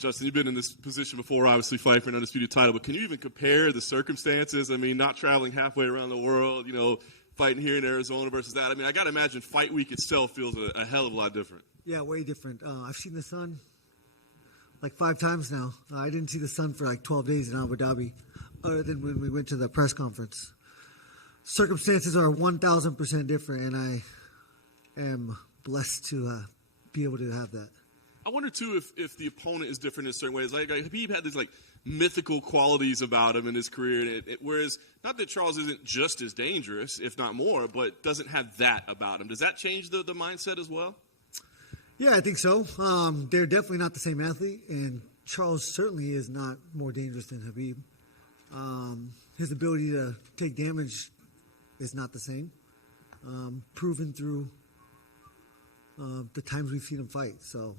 Justin, you've been in this position before, obviously fighting for an undisputed title, but can you even compare the circumstances? I mean, not traveling halfway around the world, fighting here in Arizona versus that. I mean, I got to imagine fight week itself feels a hell of a lot different. Yeah, way different. I've seen the sun like 5 times now. I didn't see the sun for like 12 days in Abu Dhabi, other than when we went to the press conference. Circumstances are 1,000% different, and I am blessed to be able to have that. I wonder, too, if the opponent is different in certain ways. Like Khabib had these, mythical qualities about him in his career, whereas not that Charles isn't just as dangerous, if not more, but doesn't have that about him. Does that change the mindset as well? Yeah, I think so. They're definitely not the same athlete, and Charles certainly is not more dangerous than Khabib. His ability to take damage is not the same, proven through the times we've seen him fight. So,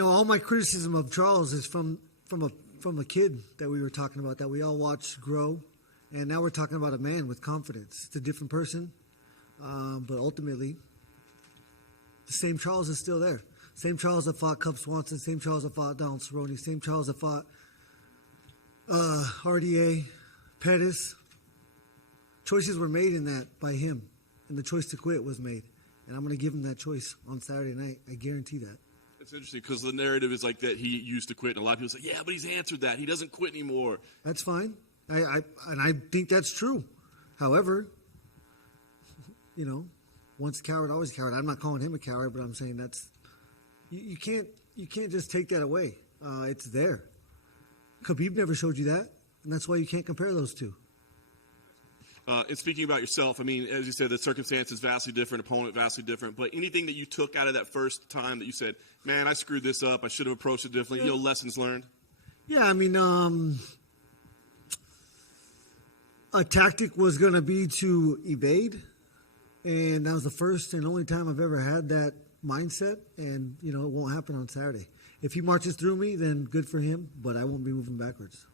all my criticism of Charles is from a kid that we were talking about, that we all watched grow, and now we're talking about a man with confidence. It's a different person, but ultimately, the same Charles is still there. Same Charles that fought Cub Swanson, same Charles that fought Donald Cerrone, same Charles that fought RDA, Pettis. Choices were made in that by him, and the choice to quit was made. And I'm going to give him that choice on Saturday night. I guarantee that. It's interesting because the narrative is like that he used to quit, and a lot of people say, yeah, but he's answered that. He doesn't quit anymore. That's fine. I think that's true. However, once a coward, always a coward. I'm not calling him a coward, but I'm saying that's you can't just take that away. It's there. Khabib never showed you that, and that's why you can't compare those two. And speaking about yourself, I mean, as you said, the circumstance is vastly different, opponent vastly different. But anything that you took out of that first time that you said, man, I screwed this up, I should have approached it differently, lessons learned? Yeah, I mean, a tactic was going to be to evade. And that was the first and only time I've ever had that mindset. And, it won't happen on Saturday. If he marches through me, then good for him, but I won't be moving backwards.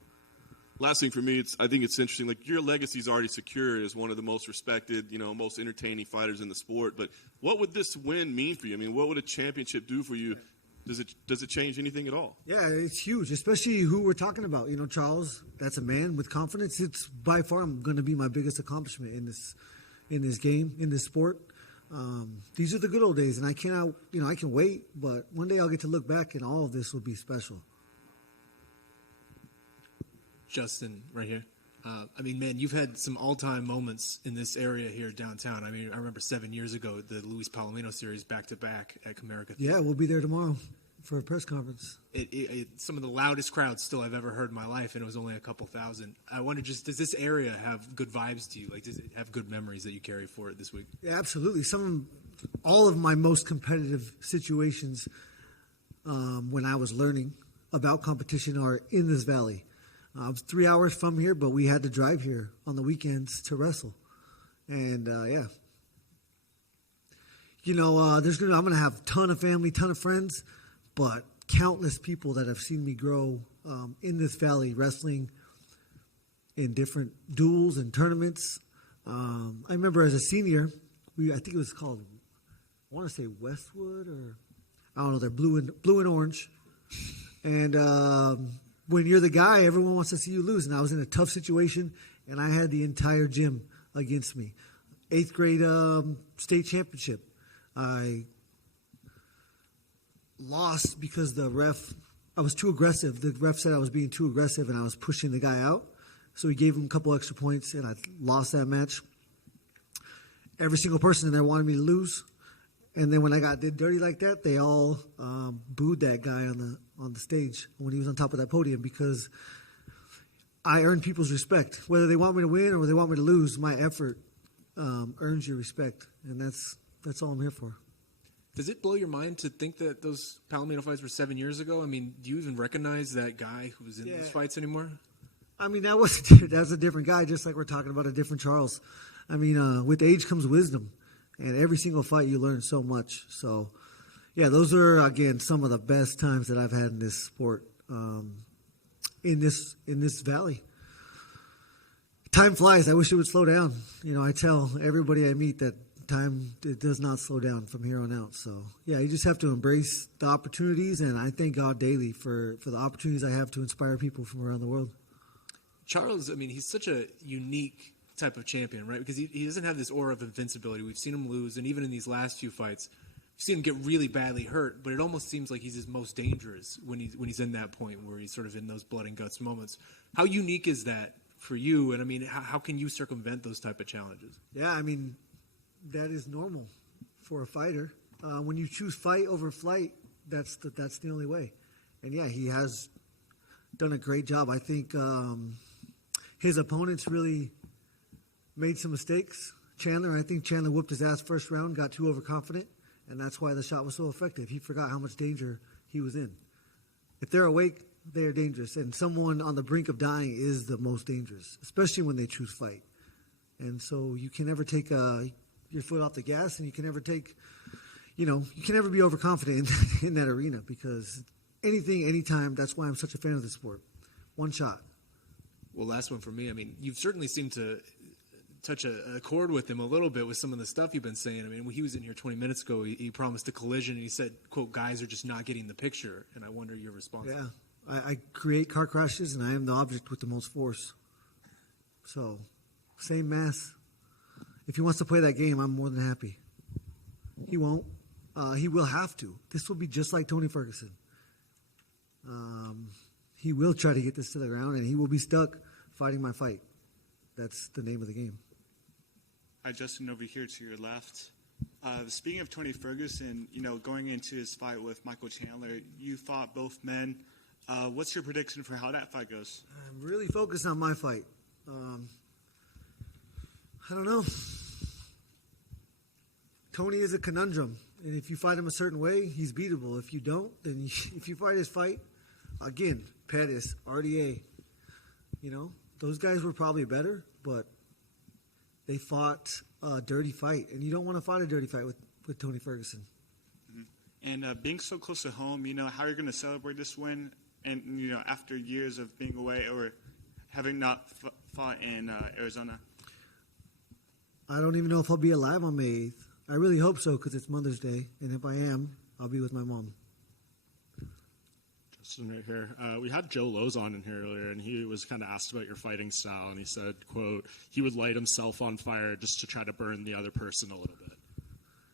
Last thing for me, I think it's interesting. Like, your legacy is already secure as one of the most respected, most entertaining fighters in the sport. But what would this win mean for you? I mean, what would a championship do for you? Does it change anything at all? Yeah, it's huge, especially who we're talking about. Charles, that's a man with confidence. It's by far going to be my biggest accomplishment in this game, in this sport. These are the good old days, and I can wait, but one day I'll get to look back, and all of this will be special. Justin, right here. Man, you've had some all-time moments in this area here downtown. I mean, I remember 7 years ago, the Luis Palomino series back-to-back at Comerica. Yeah, we'll be there tomorrow for a press conference. Some of the loudest crowds still I've ever heard in my life, and it was only a couple thousand. I wonder, does this area have good vibes to you? Like, does it have good memories that you carry for it this week? Yeah, absolutely. All of my most competitive situations when I was learning about competition are in this valley. I was 3 hours from here, but we had to drive here on the weekends to wrestle. And, yeah. I'm going to have a ton of family, ton of friends, but countless people that have seen me grow in this valley, wrestling in different duels and tournaments. I remember as a senior, I think it was called, I want to say Westwood, or I don't know, they're blue and orange. And when you're the guy, everyone wants to see you lose. And I was in a tough situation, and I had the entire gym against me. 8th grade state championship. I lost because I was too aggressive. The ref said I was being too aggressive, and I was pushing the guy out. So he gave him a couple extra points, and I lost that match. Every single person in there wanted me to lose. And then when I did dirty like that, they all booed that guy on the stage when he was on top of that podium, because I earned people's respect. Whether they want me to win or they want me to lose, my effort earns your respect, and that's all I'm here for. Does it blow your mind to think that those Palomino fights were 7 years ago? I mean, do you even recognize that guy who was in those fights anymore? I mean, that was a different guy, just like we're talking about a different Charles. I mean, with age comes wisdom. And every single fight you learn so much. So, yeah, those are, again, some of the best times that I've had in this sport, in this valley. Time flies. I wish it would slow down. I tell everybody I meet that time, it does not slow down from here on out. So, yeah, you just have to embrace the opportunities, and I thank God daily for the opportunities I have to inspire people from around the world. Charles, I mean, he's such a unique type of champion, right? Because he doesn't have this aura of invincibility. We've seen him lose, and even in these last few fights, we've seen him get really badly hurt, but it almost seems like he's his most dangerous when he's in that point where he's sort of in those blood and guts moments. How unique is that for you? And, I mean, how can you circumvent those type of challenges? Yeah, I mean, that is normal for a fighter. When you choose fight over flight, that's the only way. And, yeah, he has done a great job. I think his opponents really made some mistakes. I think Chandler whooped his ass first round, got too overconfident, and that's why the shot was so effective. He forgot how much danger he was in. If they're awake, they are dangerous, and someone on the brink of dying is the most dangerous, especially when they choose fight. And so you can never take your foot off the gas, and you can never you can never be overconfident in that arena, because anything, anytime, that's why I'm such a fan of the sport. One shot. Well, last one for me. I mean, you've certainly seemed to touch a chord with him a little bit with some of the stuff you've been saying. I mean, when he was in here 20 minutes ago, he promised a collision, and he said, quote, guys are just not getting the picture, and I wonder your response. Yeah, I create car crashes, and I am the object with the most force. So, same mass. If he wants to play that game, I'm more than happy. He won't. He will have to. This will be just like Tony Ferguson. He will try to get this to the ground, and he will be stuck fighting my fight. That's the name of the game. Hi, Justin, over here to your left. Speaking of Tony Ferguson, going into his fight with Michael Chandler, you fought both men. What's your prediction for how that fight goes? I'm really focused on my fight. I don't know. Tony is a conundrum, and if you fight him a certain way, he's beatable. If you don't, then if you fight his fight, again, Pettis, RDA, those guys were probably better, but they fought a dirty fight, and you don't want to fight a dirty fight with Tony Ferguson. Mm-hmm. And being so close to home, how are you going to celebrate this win? And, after years of being away or having not fought in Arizona? I don't even know if I'll be alive on May 8th. I really hope so, because it's Mother's Day, and if I am, I'll be with my mom. Justin, right here. We had Joe Lowe's on in here earlier, and he was kind of asked about your fighting style, and he said, quote, he would light himself on fire just to try to burn the other person a little bit.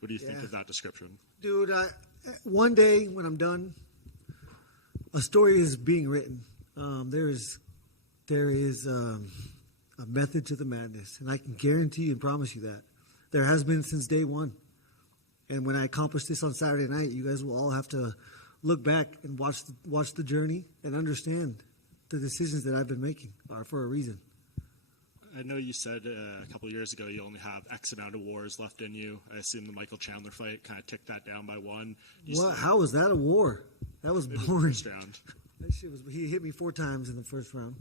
What do you think of that description? Dude, one day when I'm done, a story is being written. There is a method to the madness, and I can guarantee and promise you that. There has been since day one. And when I accomplish this on Saturday night, you guys will all have to look back and watch the journey and understand the decisions that I've been making are for a reason. I know you said a couple of years ago you only have X amount of wars left in you. I assume the Michael Chandler fight kind of ticked that down by one. How was that a war? That was boring. First round. That shit was. He hit me 4 times in the first round,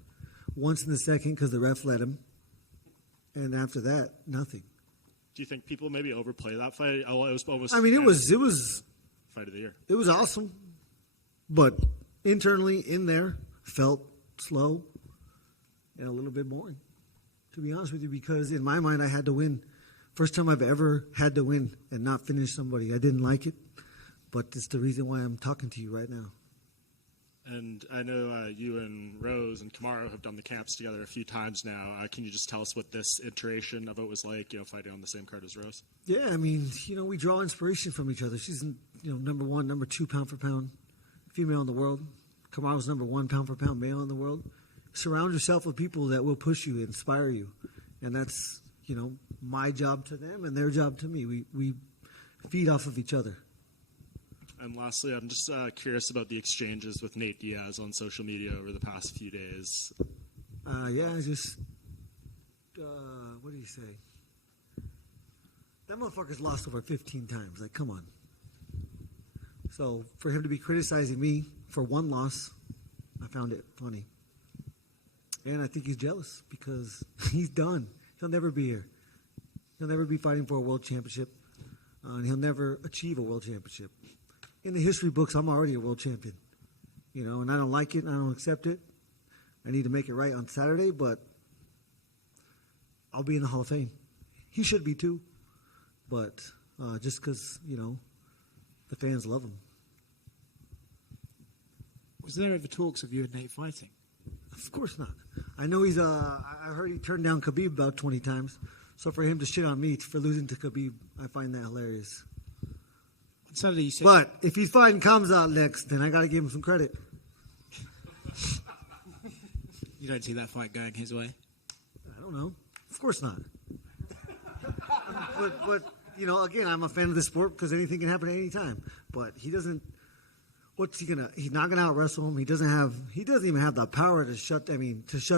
once in the second because the ref let him, and after that, nothing. Do you think people maybe overplay that fight? Oh, it was almost. I mean, it was fight of the year. It was awesome, but internally in there felt slow and a little bit boring, to be honest with you. Because in my mind, I had to win. First time I've ever had to win and not finish somebody. I didn't like it, but it's the reason why I'm talking to you right now. And I know you and Rose and Kamaru have done the camps together a few times now. Can you just tell us what this iteration of it was like, fighting on the same card as Rose? Yeah, I mean, we draw inspiration from each other. She's, number 1, number 2 pound for pound female in the world. Kamaru's number 1 pound for pound male in the world. Surround yourself with people that will push you, inspire you. And that's, my job to them and their job to me. We feed off of each other. And lastly, I'm just curious about the exchanges with Nate Diaz on social media over the past few days. What do you say? That motherfucker's lost over 15 times. Like, come on. So for him to be criticizing me for 1 loss, I found it funny. And I think he's jealous because he's done. He'll never be here. He'll never be fighting for a world championship. And he'll never achieve a world championship. In the history books, I'm already a world champion. And I don't like it and I don't accept it. I need to make it right on Saturday, but I'll be in the Hall of Fame. He should be too. but just because, the fans love him. Was there ever talks of you and Nate fighting? Of course not. I know he's. I heard he turned down Khabib about 20 times. So for him to shit on me for losing to Khabib, I find that hilarious. On Saturday, you said. But if he's fighting Khamzat next, then I got to give him some credit. You don't see that fight going his way? I don't know. Of course not. but again, I'm a fan of the sport because anything can happen at any time. But he doesn't. What's he gonna? He's not gonna out wrestle him. He doesn't even have the power to shut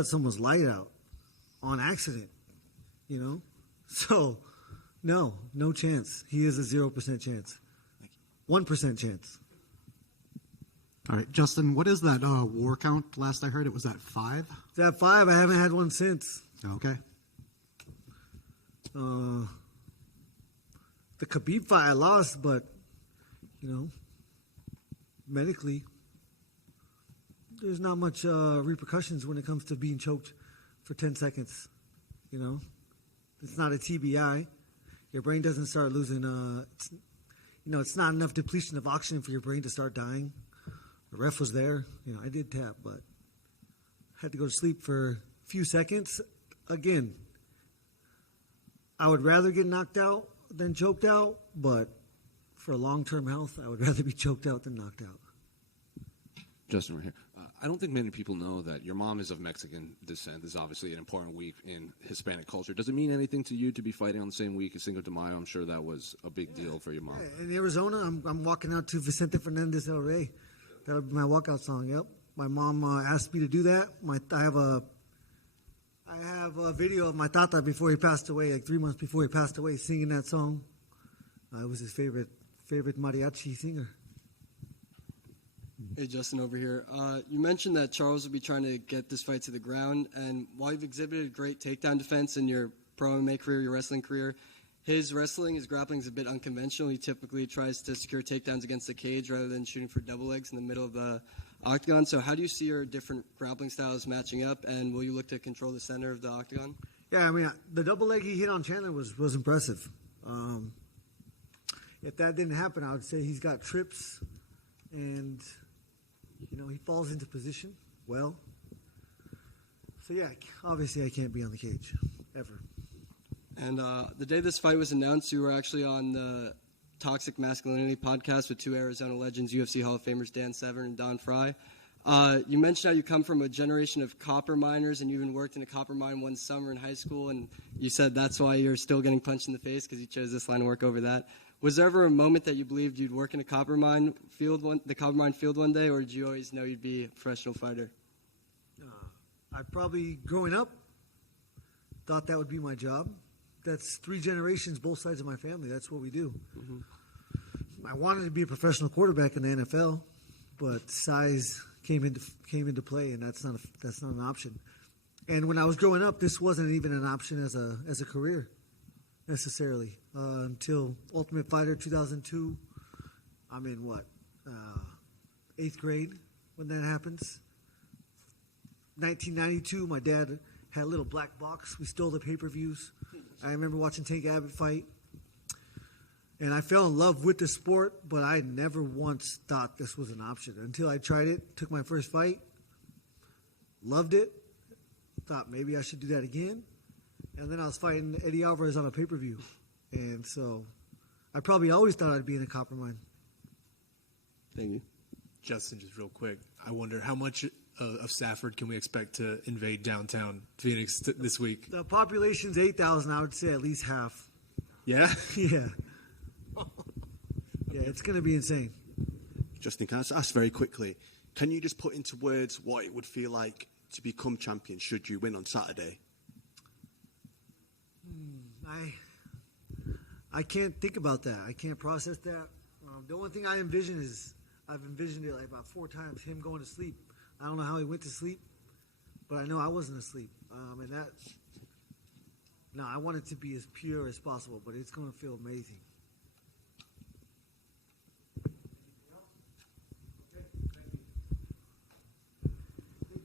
someone's light out on accident. So no chance. He is a 0% chance. 1% chance. All right, Justin, what is that war count? Last I heard it was at 5? It's at 5. I haven't had one since. Okay. The Khabib fight I lost, but medically, there's not much repercussions when it comes to being choked for 10 seconds. It's not a TBI. Your brain doesn't start losing. It's not enough depletion of oxygen for your brain to start dying. The ref was there. I did tap, but had to go to sleep for a few seconds. Again, I would rather get knocked out than choked out, but for long-term health, I would rather be choked out than knocked out. Justin, right here. I don't think many people know that your mom is of Mexican descent. This is obviously an important week in Hispanic culture. Does it mean anything to you to be fighting on the same week as Cinco de Mayo? I'm sure that was a big deal for your mom. Yeah, in Arizona, I'm walking out to Vicente Fernandez El Rey. That'll be my walkout song. Yep. My mom asked me to do that. I have a video of my tata before he passed away, like 3 months before he passed away, singing that song. It was his favorite mariachi singer. Hey, Justin, over here. You mentioned that Charles will be trying to get this fight to the ground, and while you've exhibited great takedown defense in your pro MMA career, your wrestling career, his grappling is a bit unconventional. He typically tries to secure takedowns against the cage rather than shooting for double legs in the middle of the octagon. So how do you see your different grappling styles matching up, and will you look to control the center of the octagon? Yeah, the double leg he hit on Chandler was impressive. If that didn't happen, I would say he's got trips, and he falls into position well. So yeah, obviously I can't be on the cage ever. And the day this fight was announced, you were actually on the Toxic Masculinity podcast with 2 Arizona legends, UFC Hall of Famers Dan Severn and Don Fry. You mentioned how you come from a generation of copper miners, and you even worked in a copper mine one summer in high school, and you said that's why you're still getting punched in the face because you chose this line of work over that. Was there ever a moment that you believed you'd work in a copper mine field one day, or did you always know you'd be a professional fighter? I probably, growing up, thought that would be my job. That's 3 generations, both sides of my family. That's what we do. Mm-hmm. I wanted to be a professional quarterback in the NFL, but size came into play, and that's not an option. And when I was growing up, this wasn't even an option as a career necessarily until Ultimate Fighter 2002. I'm in 8th grade when that happens. 1992, my dad had a little black box. We stole the pay-per-views. I remember watching Tank Abbott fight. And I fell in love with the sport, but I never once thought this was an option until I tried it, took my first fight, loved it, thought maybe I should do that again. And then I was fighting Eddie Alvarez on a pay-per-view. And so I probably always thought I'd be in a copper mine. Thank you. Justin, just real quick, I wonder how much of Safford can we expect to invade downtown Phoenix this week? The population's 8,000. I would say at least half. Yeah? Yeah. Yeah, it's going to be insane. Justin, can I just ask very quickly, can you just put into words what it would feel like to become champion should you win on Saturday? I can't think about that. I can't process that. The only thing I envision is I've envisioned it like about 4 times, him going to sleep. I don't know how he went to sleep, but I know I wasn't asleep. I want it to be as pure as possible, but it's going to feel amazing.